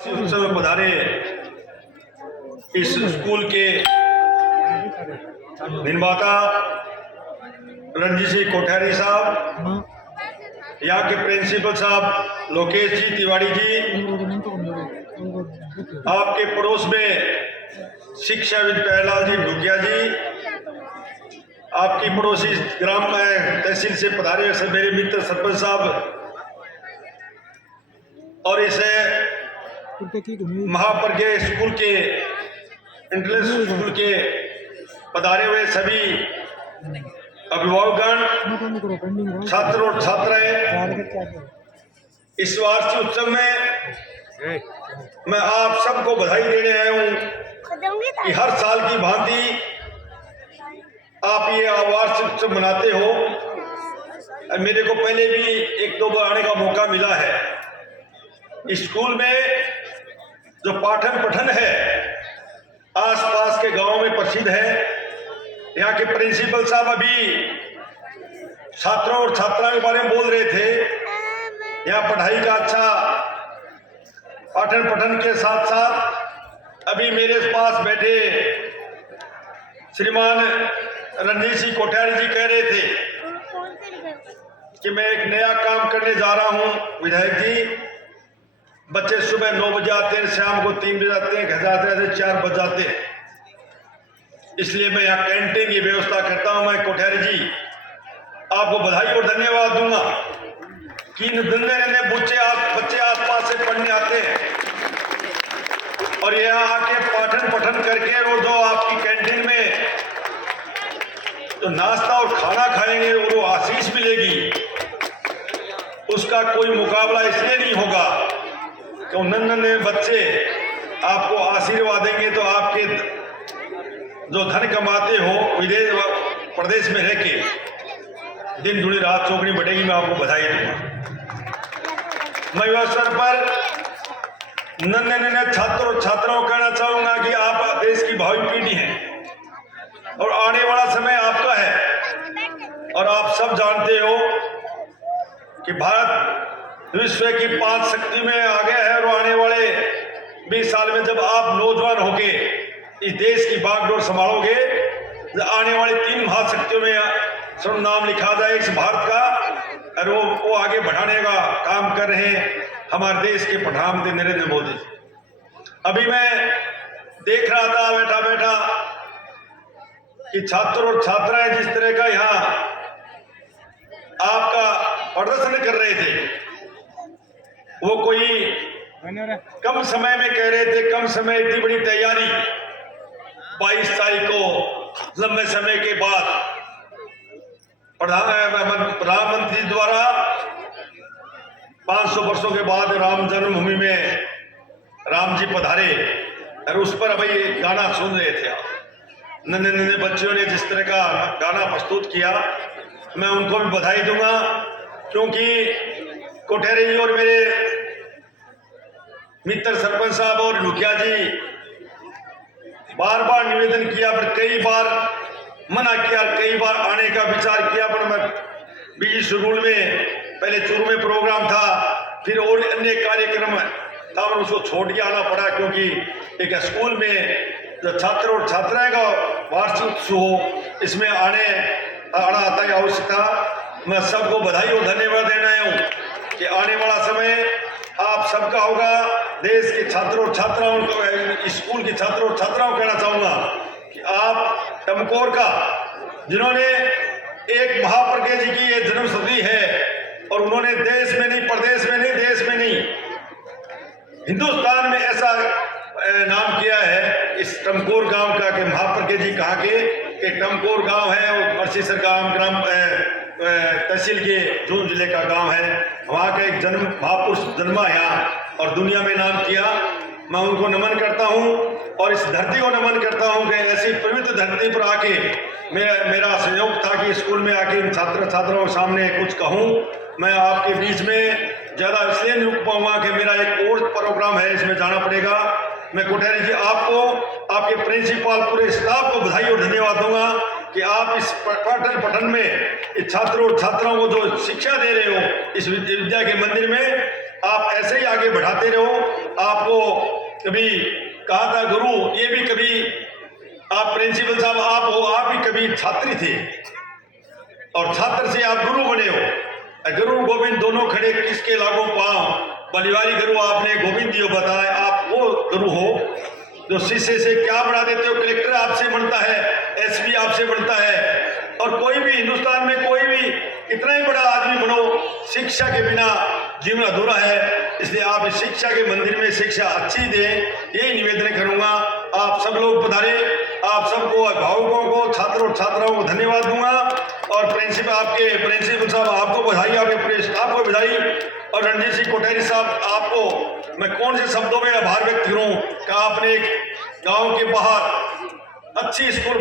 उत्सव में पधारे इस स्कूल के निर्माता रणजीत सिंह कोठारी साहब, यहाँ के प्रिंसिपल साहब लोकेश जी तिवारी जी, आपके पड़ोस में शिक्षाविद प्यारेलाल जी ढुकिया जी, आपकी पड़ोसी ग्राम तहसील से पधारे से मेरे मित्र सरपंच साहब, और इसे महाप्रज्ञ स्कूल के इंटरनेशनल स्कूल के पधारे हुए सभी अभिभावकगण, छात्र और छात्राएं, इस वार्षिक उत्सव में मैं आप सबको बधाई देने आया हूं कि हर साल की भांति आप ये वार्षिक उत्सव मनाते हो। मेरे को पहले भी एक दो बार आने का मौका मिला है। इस स्कूल में जो पाठन पठन है आसपास के गांव में प्रसिद्ध है। यहाँ के प्रिंसिपल साहब अभी छात्रों और छात्राओं के बारे में बोल रहे थे। यहाँ पढ़ाई का अच्छा पाठन पठन के साथ साथ अभी मेरे पास बैठे श्रीमान रणजीत सिंह कोठारी जी कह रहे थे कि मैं एक नया काम करने जा रहा हूँ विधायक जी। बच्चे सुबह 9 बजे आते हैं, शाम को 3 बजे आते हैं, घर जाते रहते 4 बज जाते हैं। इसलिए मैं यहाँ कैंटीन की व्यवस्था करता हूँ। मैं कोठारी जी आपको बधाई और धन्यवाद दूंगा कि नन्हे बच्चे आसपास से पढ़ने आते हैं और यहाँ आके पाठन पठन करके और जो आपकी कैंटीन में जो नाश्ता और खाना खाएंगे और वो आशीष मिलेगी, उसका कोई मुकाबला इसलिए नहीं होगा कि नन्हे बच्चे आपको आशीर्वाद देंगे। तो आपके जो धन कमाते हो विदेश प्रदेश में रह के दिन दुनी रात चौगनी बढ़ेगी, मैं आपको बधाई दूंगा। मैं इस अवसर पर नन्हे छात्र और छात्राओं को कहना चाहूंगा कि आप देश की भावी पीढ़ी हैं और आने वाला समय आपका है। और आप सब जानते हो कि भारत विश्व की 5 शक्ति में आ गया है और आने वाले 20 साल में जब आप नौजवान होके इस देश की बागडोर संभालोगे, आने वाली 3 महाशक्तियों में नाम लिखा जाए इस भारत का, और वो आगे बढ़ाने का काम कर रहे हैं हमारे देश के प्रधानमंत्री नरेंद्र मोदी। अभी मैं देख रहा था बैठा बैठा कि छात्र और छात्राएं जिस तरह का यहाँ आपका प्रदर्शन कर रहे थे, वो कोई कम समय में कह रहे थे, कम समय इतनी बड़ी तैयारी। 22 तारीख को लंबे समय के बाद प्रधानमंत्री द्वारा 500 वर्षों के बाद राम जन्मभूमि में राम जी पधारे और उस पर अभी गाना सुन रहे थे आप। नन्हे बच्चों ने जिस तरह का गाना प्रस्तुत किया, मैं उनको भी बधाई दूंगा, क्योंकि कोठारी जी और मेरे मित्र सरपंच साहब और ढुकिया जी बार बार निवेदन किया, पर कई बार मना किया, कई बार आने का विचार किया, पर मैं बिजी शेड्यूल में पहले चूरू में प्रोग्राम था, फिर और अन्य कार्यक्रम था और उसको छोड़ के आना पड़ा, क्योंकि एक स्कूल में जो छात्र और छात्राएं का वार्षिक उत्सव हो, इसमें आना आता है आवश्यकता। मैं सबको बधाई और धन्यवाद देना आया हूँ कि आने वाला समय आप सबका होगा। देश के छात्रों और छात्राओं को, स्कूल के छात्रों और छात्राओं को कहना चाहूंगा कि आप टमकोर का, जिन्होंने एक महाप्रज्ञ जी की ये जन्म शताब्दी है और उन्होंने देश में नहीं, प्रदेश में नहीं, देश में नहीं, हिंदुस्तान में ऐसा नाम किया है इस टमकोर गांव का कि महाप्रज्ञ जी कहा के टमकोर गांव है, वो अर्शीसर ग्राम तहसील के जून जिले का गांव है। वहाँ का एक जन्म महापुरुष जन्मा यहाँ और दुनिया में नाम किया। मैं उनको नमन करता हूँ और इस धरती को नमन करता हूँ कि ऐसी पवित्र धरती पर आके मेरा सहयोग था कि स्कूल में आके इन छात्र छात्राओं के सामने कुछ कहूँ। मैं आपके बीच में ज़्यादा इसलिए नहीं रुक पाऊंगा कि मेरा एक और प्रोग्राम है, इसमें जाना पड़ेगा। मैं कोठारी जी आपको, आपके प्रिंसिपल, पूरे स्टाफ को बधाई और धन्यवाद दूंगा कि आप इस पाठन पठन में इस छात्रों और छात्राओं को जो शिक्षा दे रहे हो इस विद्या के मंदिर में, आप ऐसे ही आगे बढ़ाते रहो। आपको कभी कहा था गुरु, ये भी कभी आप प्रिंसिपल साहब आप हो, आप भी कभी छात्री थे और छात्र से आप गुरु बने हो। गुरु गोविंद दोनों खड़े किसके लागू पांव, बलिवारी गुरु आपने गोविंद जी को बताया, आप वो गुरु हो जो शिष्य से क्या बना देते हो। कलेक्टर आपसे बनता है, एसपी आपसे बनता है, और कोई भी हिंदुस्तान में कोई भी इतना ही बड़ा आदमी बनो, शिक्षा के बिना जीवन अधूरा है। इसलिए आप इस शिक्षा के मंदिर में शिक्षा अच्छी दें, यही निवेदन करूंगा। आप सब लोग पधारे, आप सबको, अभिभावकों को, छात्रों और छात्राओं को धन्यवाद दूंगा, और प्रिंसिपल आपके प्रिंसिपल साहब आपको बधाई, आपके पूरे स्टाफ को बधाई, और रणजीत सिंह कोठारी साहब आपको मैं कौन से शब्दों में आभार व्यक्त करूं कि आपने एक गांव के बाहर अच्छी स्कूल